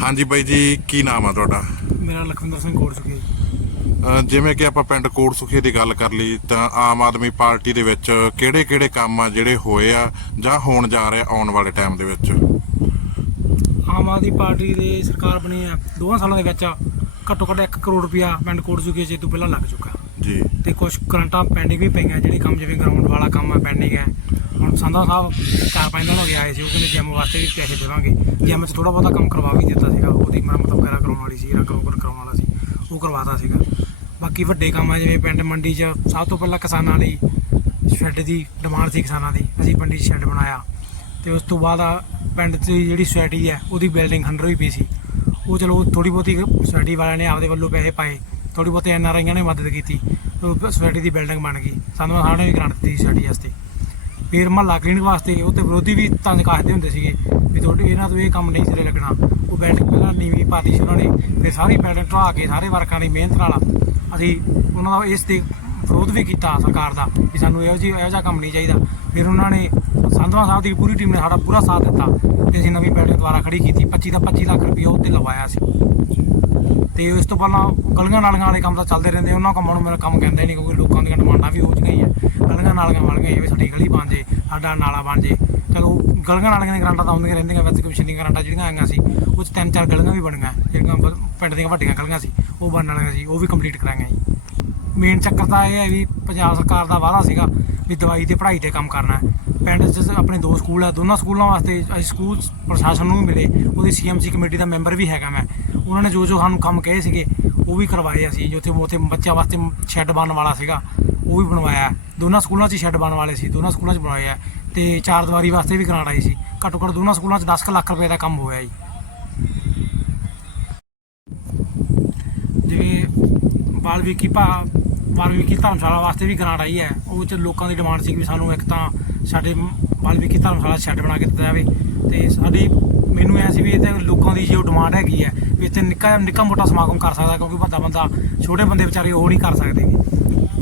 ਹਾਂਜੀ ਬਾਈ ਜੀ ਕੀ ਨਾਮ ਆ ਤੁਹਾਡਾ? ਮੇਰਾ ਲਖਵਿੰਦਰ ਸਿੰਘ ਕੋਟ ਅਹ ਜਿਵੇਂ ਕਿ ਆਪਾਂ ਪਿੰਡ ਕੋਟ ਸੁਖੇ ਦੀ ਗੱਲ ਕਰ ਲਈ ਤਾਂ ਆਮ ਆਦਮੀ ਪਾਰਟੀ ਦੇ ਵਿੱਚ ਕਿਹੜੇ-ਕਿਹੜੇ ਕੰਮ ਆ ਜਿਹੜੇ ਹੋਏ ਆ ਜਾਂ ਹੋਣ ਜਾ ਰਹੇ ਆ ਆਉਣ ਵਾਲੇ ਟਾਈਮ ਦੇ ਵਿੱਚ? ਆਮ ਆਦਮੀ ਪਾਰਟੀ ਦੇ ਸਰਕਾਰ ਬਣੀ ਆ ਦੋਵਾਂ ਸਾਲਾਂ ਦੇ ਵਿੱਚ ਘੱਟੋ ਘੱਟ 1 ਕਰੋੜ ਰੁਪਇਆ ਪਿੰਡ ਕੋਟ ਚੁੱਕੇ ਜੇ ਤੋਂ ਪਹਿਲਾਂ ਲੱਗ ਚੁੱਕਾ। ਜੀ। ਤੇ ਕੁਝ ਗ੍ਰਾਂਟਾਂ ਪੈਂਡਿੰਗ ਵੀ ਪਈਆਂ ਜਿਹੜੇ ਕੰਮ ਜਿਵੇਂ ਗਰਾਊਂਡ ਵਾਲਾ ਕੰਮ ਆ ਪੈਂਡਿੰਗ ਹੈ। ਹੁਣ ਸੰਧਾ ਸਾਹਿਬ ਚਾਰ ਪੰਜ ਦਿਨ ਹੋ ਗਏ ਆਏ ਸੀ, ਉਹ ਕਹਿੰਦੇ ਜਿਮ ਵਾਸਤੇ ਵੀ ਪੈਸੇ ਦੇਵਾਂਗੇ। ਜਿਮ 'ਚ ਥੋੜਾ ਬਹੁਤਾ ਕੰਮ ਕਰਵਾ ਵੀ ਦਿੱਤਾ ਸੀਗਾ, ਉਹਦੀ ਮੁਰੰਮਤ ਵਗੈਰਾ ਕਰਾਉਣ ਵਾਲੀ ਸੀ ਰੰਗ ਰੋਗਨ ਕਰਾਉਣ ਵਾਲਾ ਸੀ, ਉਹ ਕਰਵਾਤਾ ਸੀਗਾ। ਬਾਕੀ ਵੱਡੇ ਕੰਮ ਆ, ਜਿਵੇਂ ਪਿੰਡ ਮੰਡੀ 'ਚ ਸਭ ਤੋਂ ਪਹਿਲਾਂ ਕਿਸਾਨਾਂ ਲਈ ਸ਼ੈੱਡ ਦੀ ਡਿਮਾਂਡ ਸੀ ਕਿਸਾਨਾਂ ਦੀ, ਅਸੀਂ ਮੰਡੀ 'ਚ ਸ਼ੈੱਡ ਬਣਾਇਆ। ਤੇ ਉਸ ਤੋਂ ਬਾਅਦ ਪਿੰਡ 'ਚ ਜਿਹੜੀ ਸੁਸਾਇਟੀ ਹੈ, ਉਹਦੀ ਬਿਲਡਿੰਗ ਖੰਡਰ ਹੋਈ ਪਈ ਸੀ। ਉਹ ਚਲੋ ਥੋੜੀ ਬਹੁਤੀ ਸੁਸਾਇਟੀ ਵਾਲਿਆਂ ਨੇ ਆਪਦੇ ਵੱਲੋਂ ਪੈਸੇ ਪਾਏ ਥੋੜੀ ਬਹੁਤੀ ਐਨ ਆਰ ਆਈਆਂ ਨੇ ਮਦਦ ਕੀਤੀ ਉਹ ਸੁਸਾਇਟੀ ਦੀ ਬਿਲਡਿੰਗ ਬਣ ਗਈ। ਸਾਨੂੰ ਸਾਰਿਆਂ ਨੇ ਵੀ ਗ੍ਰਾਂਟ ਦਿੱਤੀ ਸੁਸਾਇਟੀ ਵਾਸਤੇ। ਫਿਰ ਮਹੱਲਾ ਕਲੀਨਿਕ ਵਾਸਤੇ ਉਹ ਤੇ ਵਿਰੋਧੀ ਵੀ ਤੰਜ ਕਾਹਦੇ ਹੁੰਦੇ ਸੀਗੇ ਵੀ ਤੁਹਾਡੇ ਇਹਨਾਂ ਤੋਂ ਇਹ ਕੰਮ ਨਹੀਂ ਸਿਰੇ ਲੱਗਣਾ। ਉਹ ਬਿਲਡਿੰਗ ਪਹਿਲਾਂ ਨੀਵੀਂ ਪਾਤੀ ਸੀ ਉਹਨਾਂ ਨੇ, ਫਿਰ ਸਾਰੀ ਬਿਲਡਿੰਗ ਢਵਾ ਕੇ ਸਾਰੇ ਵਰਕਾਂ ਦੀ ਮਿਹਨਤ ਨਾਲ ਅਸੀਂ ਉਹਨਾਂ ਦਾ ਇਸ ਤੇ ਵਿਰੋਧ ਵੀ ਕੀਤਾ ਸਰਕਾਰ ਦਾ ਕਿ ਸਾਨੂੰ ਇਹੋ ਜਿਹੀ ਇਹੋ ਜਿਹਾ ਕੰਮ ਨਹੀਂ ਚਾਹੀਦਾ। ਫਿਰ ਉਹਨਾਂ ਨੇ ਸੰਧਵਾ ਸਾਹਿਬ ਦੀ ਪੂਰੀ ਟੀਮ ਨੇ ਸਾਡਾ ਪੂਰਾ ਸਾਥ ਦਿੱਤਾ ਤੇ ਅਸੀਂ ਨਵੀਂ ਬਿਲਡਿੰਗ ਦੁਆਰਾ ਖੜੀ ਕੀਤੀ। 25 ਦਾ 25 ਲੱਖ ਰੁਪਏ ਉਹ ਤੇ ਲਵਾਇਆ ਸੀ। ਤੇ ਉਸ ਤੋਂ ਪਹਿਲਾਂ ਗਲੀਆਂ ਨਾਲੀਆਂ ਵਾਲੇ ਕੰਮ ਤਾਂ ਚੱਲਦੇ ਰਹਿੰਦੇ, ਉਹਨਾਂ ਕੰਮਾਂ ਨੂੰ ਮੇਰਾ ਕੰਮ ਕਹਿੰਦੇ ਨਹੀਂ ਕਿਉਂਕਿ ਲੋਕਾਂ ਦੀਆਂ ਡਿਮਾਂਡਾਂ ਵੀ ਹੋ ਗਈਆਂ ਹੈ ਗਲੀਆਂ ਨਾਲੀਆਂ ਬਣ ਗਈਆਂ ਵੀ ਸਾਡੀ ਗਲੀ ਬਣ ਜੇ, ਸਾਡਾ ਨਾਲਾ ਬਣ ਜੇ। ਚਲੋ, ਗਲੀਆਂ ਨਾਲੀਆਂ ਦੀਆਂ ਗਰਾਂਟਾਂ ਤਾਂ ਆਉਂਦੀਆਂ ਰਹਿੰਦੀਆਂ, ਵਿੱਚ ਕਮਿਸ਼ਨ ਦੀਆਂ ਗਰਾਂਟਾਂ ਜਿਹੜੀਆਂ ਆਈਆਂ ਸੀ, ਉਹ 'ਚ ਤਿੰਨ ਚਾਰ ਗਲੀਆਂ ਵੀ ਬਣੀਆਂ, ਜਿਹੜੀਆਂ ਪਿੰਡ ਦੀਆਂ ਵੱਡੀਆਂ ਗਲੀਆਂ ਸੀ, ਉਹ ਬਣਨ ਵਾਲੀਆਂ ਸੀ, ਉਹ ਵੀ ਕੰਪਲੀਟ ਕਰਾਈਆਂ ਜੀ ਮੇਨ ਚੱਕਰ ਤਾਂ ਇਹ ਹੈ ਵੀ ਪੰਜਾਬ ਸਰਕਾਰ ਦਾ ਵਾਅਦਾ ਸੀਗਾ ਵੀ ਦਵਾਈ ਤੇ ਪੜ੍ਹਾਈ ਤੇ ਕੰਮ ਕਰਨਾ ਪਿੰਡ 'ਚ ਆਪਣੇ ਦੋ ਸਕੂਲ ਆ, ਦੋਨਾਂ ਸਕੂਲਾਂ ਵਾਸਤੇ ਅਸੀਂ ਸਕੂਲ ਪ੍ਰਸ਼ਾਸਨ ਨੂੰ ਵੀ ਮਿਲੇ। ਉਹਦੀ ਸੀਐਮਸੀ ਕਮੇਟੀ ਦਾ ਮੈਂਬਰ ਵੀ ਹੈਗਾ ਮੈਂ। ਉਹਨਾਂ ਨੇ ਜੋ ਜੋ ਸਾਨੂੰ ਕੰਮ ਕਹੇ ਸੀਗੇ, ਉਹ ਵੀ ਕਰਵਾਏ ਅਸੀਂ ਜਿੱਥੇ ਉੱਥੇ ਬੱਚਿਆਂ ਵਾਸਤੇ ਸ਼ੈੱਡ ਬਣਨ ਵਾਲਾ ਸੀਗਾ, ਉਹ ਵੀ ਬਣਵਾਇਆ ਦੋਨਾਂ ਸਕੂਲਾਂ 'ਚ ਸ਼ੈੱਡ ਬਣਨ ਵਾਲੇ ਸੀ, ਦੋਨਾਂ ਸਕੂਲਾਂ 'ਚ ਬਣਵਾਏ ਬਣਵਾਇਆ ਤੇ ਚਾਰ ਦੀਵਾਰੀ ਵਾਸਤੇ ਵੀ ਗ੍ਰਾਂਟ ਆਈ ਸੀ। ਘੱਟੋ ਘੱਟ ਦੋਨਾਂ ਸਕੂਲਾਂ 'ਚ 10 ਕੁ ਲੱਖ ਰੁਪਏ ਦਾ ਕੰਮ ਹੋਇਆ ਜੀ। ਜਿਵੇਂ ਬਾਲਵੀਕੀ ਭਾ ਵਾਲਮੀਕੀ ਧਰਮਸ਼ਾਲਾ ਵਾਸਤੇ ਵੀ ਗ੍ਰਾਂਟ ਆਈ ਹੈ। ਉਹ ਚ ਲੋਕਾਂ ਦੀ ਡਿਮਾਂਡ ਸੀ ਵੀ ਸਾਨੂੰ ਇੱਕ ਤਾਂ ਸਾਡੇ ਵਾਲਮੀਕੀ ਧਰਮਸ਼ਾਲਾ ਸ਼ੈੱਡ ਬਣਾ ਕੇ ਦਿੱਤਾ ਜਾਵੇ ਤੇ ਸਾਡੀ, ਮੈਨੂੰ ਐ ਸੀ ਵੀ ਇੱਥੇ ਲੋਕਾਂ ਦੀ ਜੋ ਡਿਮਾਂਡ ਹੈਗੀ ਹੈ, ਵੀ ਇੱਥੇ ਨਿੱਕਾ ਨਿੱਕਾ ਮੋਟਾ ਸਮਾਗਮ ਕਰ ਸਕਦਾ ਕਿਉਂਕਿ ਬੰਦਾ ਬੰਦਾ, ਛੋਟੇ ਬੰਦੇ ਵਿਚਾਰੇ ਉਹ ਨਹੀਂ ਕਰ ਸਕਦੇ।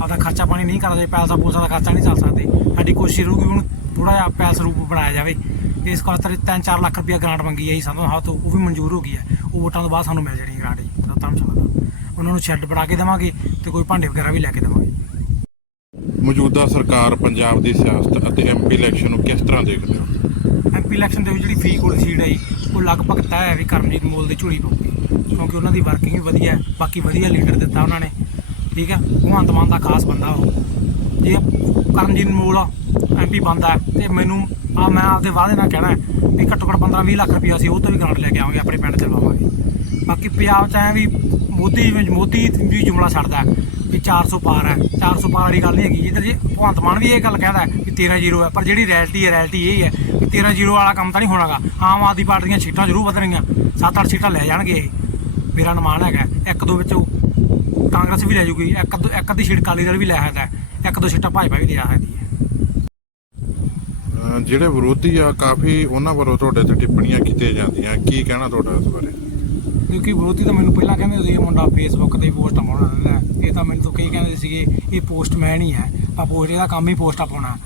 ਆਪਦਾ ਖਰਚਾ ਪਾਣੀ ਨਹੀਂ ਕਰਦੇ ਪੈਸਾ ਪੂਸਾ ਦਾ ਖਰਚਾ ਨਹੀਂ ਚੱਲ ਸਕਦੇ। ਸਾਡੀ ਕੋਸ਼ਿਸ਼ ਰਹੂਗੀ ਵੀ ਉਹਨੂੰ ਥੋੜਾ ਜਿਹਾ ਪੈਸ ਰੂਪ ਬਣਾਇਆ ਜਾਵੇ। ਇਸ ਖਾਤਰ 3-4 ਲੱਖ ਰੁਪਇਆ ਗ੍ਰਾਂਟ ਮੰਗੀ ਹੈ ਜੀ ਸਾਨੂੰ ਹਾਂ ਤੋਂ ਉਹ ਵੀ ਮਨਜ਼ੂਰ ਹੋ ਗਈ ਹੈ। ਉਹ ਵੋਟਾਂ ਤੋਂ ਬਾਅਦ ਸਾਨੂੰ ਮਿਲ ਜਾਣੀ ਗ੍ਰਾਂਟ ਜੀ, ਧਰਮਸ਼ਾਲਾ ਦਾ ਉਹਨਾਂ ਨੂੰ ਸ਼ੈੱਡ ਬਣਾ ਕੇ ਦੇਵਾਂਗੇ ਤੇ ਕੋਈ ਭਾਂਡੇ ਵਗੈਰਾ ਵੀ ਲੈ ਕੇ ਦੇਵਾਂਗੇ। ਮੌਜੂਦਾ ਸਰਕਾਰ ਪੰਜਾਬ ਦੀ ਸਿਆਸਤ ਅਤੇ ਐਮਪੀ ਇਲੈਕਸ਼ਨ ਨੂੰ ਕਿਸ ਤਰ੍ਹਾਂ ਦੇਖਦੇ ਹੋ? ਐਮਪੀ ਇਲੈਕਸ਼ਨ ਦੇ ਵਿੱਚ ਜਿਹੜੀ ਫੀ ਕੋਲ ਸੀਟ ਹੈ ਜੀ, ਉਹ ਲਗਭਗ ਤੈਅ ਹੈ ਵੀ ਕਰਮਜੀਤ ਮੋਲ ਦੀ ਝੋਲੀ ਪਊਗੀ ਕਿਉਂਕਿ ਉਹਨਾਂ ਦੀ ਵਰਕਿੰਗ ਵੀ ਵਧੀਆ ਹੈ ਬਾਕੀ ਵਧੀਆ ਲੀਡਰ ਦਿੱਤਾ ਉਹਨਾਂ ਨੇ ਠੀਕ ਹੈ? ਭਗਵੰਤ ਮਾਨ ਦਾ ਖਾਸ ਬੰਦਾ ਉਹ। ਜੇ ਕਰਮਜੀਤ ਮੋਲ ਐਮਪੀ ਬੰਦਾ ਤੇ ਮੈਨੂੰ ਆ ਮੈਂ ਆਪਦੇ ਵਾਅਦੇ ਨਾਲ ਕਹਿਣਾ ਵੀ ਘੱਟੋ ਘੱਟ 15 20 ਲੱਖ ਰੁਪਇਆ ਅਸੀਂ ਉਹ ਤੋਂ ਵੀ ਗ੍ਰਾਂਟ ਲੈ ਕੇ ਆਵਾਂਗੇ, ਆਪਣੇ ਪਿੰਡ ਤੇ ਲਵਾਵਾਂਗੇ ਬਾਕੀ ਪੰਜਾਬ 'ਚ ਐ ਵੀ ਮੋਦੀ ਮੋਦੀ ਵੀ ਜੁਮਲਾ ਛੱਡਦਾ ਹੈ ਵੀ 400 ਪਾਰ ਹੈ। 400 ਪਾਰ ਵਾਲੀ ਗੱਲ ਨਹੀਂ ਹੈਗੀ। ਜਿੱਧਰ ਜੇ ਭਗਵੰਤ ਮਾਨ ਵੀ ਇਹ ਗੱਲ ਕਹਿੰਦਾ ਹੈ ਕਿ 13 ਜ਼ੀਰੋ ਹੈ, ਪਰ ਜਿਹੜੀ ਰੈਲਟੀ ਹੈ ਰੈਲਟੀ ਇਹ ਹੈ ਕਿ 13 ਜ਼ੀਰੋ ਵਾਲਾ ਕੰਮ ਤਾਂ ਨਹੀਂ ਹੋਣਾਗਾ। ਆਮ ਆਦਮੀ ਪਾਰਟੀ ਦੀਆਂ ਸੀਟਾਂ ਜ਼ਰੂਰ ਵਧਣਗੀਆਂ 7-8 ਸੀਟਾਂ ਲੈ ਜਾਣਗੇ ਇਹ। ਮੇਰਾ ਅਨੁਮਾਨ ਹੈਗਾ ਇੱਕ ਦੋ ਵਿੱਚੋਂ ਕਾਂਗਰਸ ਵੀ ਲੈ ਜੂਗੀ, ਇੱਕ ਦੋ- ਇੱਕ ਅੱਧੀ ਸੀਟ ਕਾਲੀ ਦਲ ਵੀ ਲੈ ਸਕਦਾ ਇੱਕ ਦੋ ਸੀਟਾਂ ਭਾਜਪਾ ਵੀ ਲੈ ਸਕਦੀ ਜਿਹੜੇ ਵਿਰੋਧੀ ਆ, ਕਾਫੀ ਉਹਨਾਂ ਵੱਲੋਂ ਤੁਹਾਡੇ ਤੇ ਟਿੱਪਣੀਆਂ ਕੀਤੀਆਂ ਜਾਂਦੀਆਂ। ਕੀ ਕਹਿਣਾ ਤੁਹਾਡਾ ਇਸ ਬਾਰੇ? ਕਿਉਂਕਿ ਵਿਰੋਧੀ ਤਾਂ ਮੈਨੂੰ ਪਹਿਲਾਂ ਕਹਿੰਦੇ ਸੀ, ਇਹ ਮੁੰਡਾ ਫੇਸਬੁੱਕ ਤੇ ਪੋਸਟ ਪਾਉਣਾ ਰਹਿੰਦਾ ਇਹ ਤਾਂ ਮੈਨੂੰ ਤਾਂ ਕਈ ਕਹਿੰਦੇ ਸੀਗੇ, ਇਹ ਪੋਸਟ ਮੈਂ ਨਹੀਂ ਹੈ। ਆ ਪੋਸਟ ਇਹਦਾ ਕੰਮ ਹੀ ਪੋਸਟਾਂ ਪਾਉਣਾ।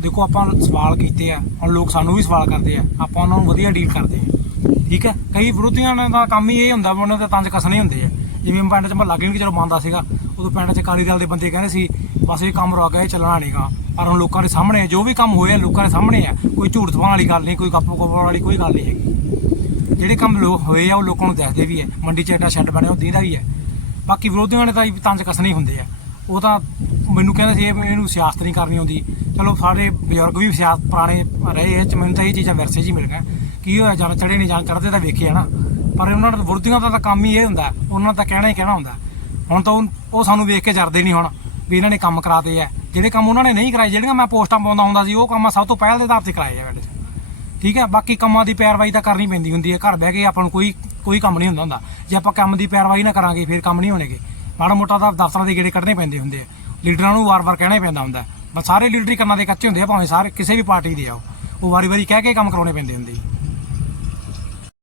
ਦੇਖੋ, ਆਪਾਂ ਸਵਾਲ ਕੀਤੇ ਆ, ਹੁਣ ਲੋਕ ਸਾਨੂੰ ਵੀ ਸਵਾਲ ਕਰਦੇ ਆ। ਆਪਾਂ ਉਹਨਾਂ ਨੂੰ ਵਧੀਆ ਡੀਲ ਕਰਦੇ ਆ। ਠੀਕ ਹੈ? ਕਈ ਵਿਰੋਧੀਆਂ ਦਾ ਕੰਮ ਹੀ ਇਹ ਹੁੰਦਾ, ਵੀ ਉਹਨਾਂ ਦੇ ਤੰਜ ਕਸਣੇ ਹੁੰਦੇ ਆ। ਜਿਵੇਂ ਪਿੰਡ 'ਚ ਮਹੱਲਾ ਕਿ ਚਲੋ ਮੰਨਦਾ ਸੀਗਾ ਉਦੋਂ ਪਿੰਡ 'ਚ ਕਾਲੀ ਦਲ ਦੇ ਬੰਦੇ ਕਹਿੰਦੇ ਸੀ, ਬਸ ਇਹ ਕੰਮ ਰੁਕ ਗਿਆ, ਇਹ ਚੱਲਣਾ ਨਹੀਂਗਾ ਪਰ ਹੁਣ ਲੋਕਾਂ ਦੇ ਸਾਹਮਣੇ ਜੋ ਵੀ ਕੰਮ ਹੋਇਆ, ਲੋਕਾਂ ਦੇ ਸਾਹਮਣੇ ਆ, ਕੋਈ ਝੂਠ ਦਵਾਉਣ ਵਾਲੀ ਗੱਲ ਨਹੀਂ, ਕੋਈ ਗੱਪ ਗੋਪਣ ਵਾਲੀ ਕੋਈ ਗੱਲ ਨਹੀਂ ਹੈਗੀ। ਜਿਹੜੇ ਕੰਮ ਲੋਕ ਹੋਏ ਆ, ਉਹ ਲੋਕਾਂ ਨੂੰ ਦੱਸਦੇ ਵੀ ਹੈ ਮੰਡੀ 'ਚ ਐਡਾ ਸ਼ੈੱਡ ਬਣਿਆ, ਉਹ ਦੀਦਾ ਵੀ ਹੈ ਬਾਕੀ ਵਿਰੋਧੀਆਂ ਨੇ ਤਾਂ ਜੀ ਤੰਜ ਕਸਣੇ ਹੁੰਦੇ ਆ। ਉਹ ਤਾਂ ਮੈਨੂੰ ਕਹਿੰਦੇ ਸੀ ਇਹਨੂੰ ਸਿਆਸਤ ਨਹੀਂ ਕਰਨੀ ਆਉਂਦੀ। ਚਲੋ, ਸਾਡੇ ਬਜ਼ੁਰਗ ਵੀ ਸਿਆਸਤ ਪੁਰਾਣੇ ਰਹੇ ਇਹ ਚ ਮੈਨੂੰ ਤਾਂ ਇਹ ਚੀਜ਼ਾਂ ਵਿਰਸੇ 'ਚ ਹੀ ਮਿਲ ਗਈਆਂ ਕੀ ਹੋਇਆ, ਜਨ ਚੜੇ ਨਹੀਂ ਜਾਣ ਚੜਦੇ ਤਾਂ ਵੇਖੇ ਨਾ। ਪਰ ਉਹਨਾਂ ਦਾ ਵਿਰੋਧੀਆਂ ਦਾ ਤਾਂ ਕੰਮ ਹੀ ਇਹ ਹੁੰਦਾ, ਉਹਨਾਂ ਦਾ ਤਾਂ ਕਹਿਣਾ ਹੀ ਕਹਿਣਾ ਹੁੰਦਾ। ਹੁਣ ਤਾਂ ਉਹ- ਉਹ ਸਾਨੂੰ ਵੇਖ ਕੇ ਜਰਦੇ ਨਹੀਂ ਹੁਣ ਵੀ ਇਹਨਾਂ ਨੇ ਕੰਮ ਕਰਾਤੇ ਆ। ਜਿਹੜੇ ਕੰਮ ਉਹਨਾਂ ਨੇ ਨਹੀਂ ਕਰਾਏ, ਜਿਹੜੀਆਂ ਮੈਂ ਪੋਸਟਾਂ ਪਾਉਂਦਾ ਹੁੰਦਾ ਸੀ, ਉਹ ਕੰਮ ਮੈਂ ਸਭ ਤੋਂ ਪਹਿਲ ਦੇ ਆਧਾਰ ਤੇ ਕਰਾਏ ਆ ਪਿੰਡ 'ਚ। ਠੀਕ ਹੈ ਬਾਕੀ ਕੰਮਾਂ ਦੀ ਪੈਰਵਾਈ ਤਾਂ ਕਰਨੀ ਪੈਂਦੀ ਹੁੰਦੀ ਹੈ ਘਰ ਬਹਿ ਕੇ ਆਪਾਂ ਨੂੰ ਕੋਈ ਕੋਈ ਕੰਮ ਨਹੀਂ ਹੁੰਦਾ ਹੁੰਦਾ। ਜੇ ਆਪਾਂ ਕੰਮ ਦੀ ਪੈਰਵਾਈ ਨਾ ਕਰਾਂਗੇ, ਫਿਰ ਕੰਮ ਨਹੀਂ ਹੋਣਗੇ। ਮਾੜਾ ਮੋਟਾ ਤਾਂ ਦਫ਼ਤਰਾਂ ਦੇ ਗੇੜੇ ਕੱਢਣੇ ਪੈਂਦੇ ਹੁੰਦੇ ਆ। ਲੀਡਰਾਂ ਨੂੰ ਵਾਰ-ਵਾਰ ਕਹਿਣਾ ਹੀ ਪੈਂਦਾ ਹੁੰਦਾ। ਬਸ ਸਾਰੇ ਲੀਡਰ ਹੀ ਕੰਨਾਂ ਦੇ ਕੱਚੇ ਹੁੰਦੇ ਆ, ਭਾਵੇਂ ਸਾਰੇ ਕਿਸੇ ਵੀ ਪਾਰਟੀ ਦੇ ਆਓ ਉਹ। ਵਾਰੀ-ਵਾਰੀ ਕਹਿ ਕੇ ਕੰਮ ਕਰਾਉਣੇ ਪੈਂਦੇ ਹੁੰਦੇ ਜੀ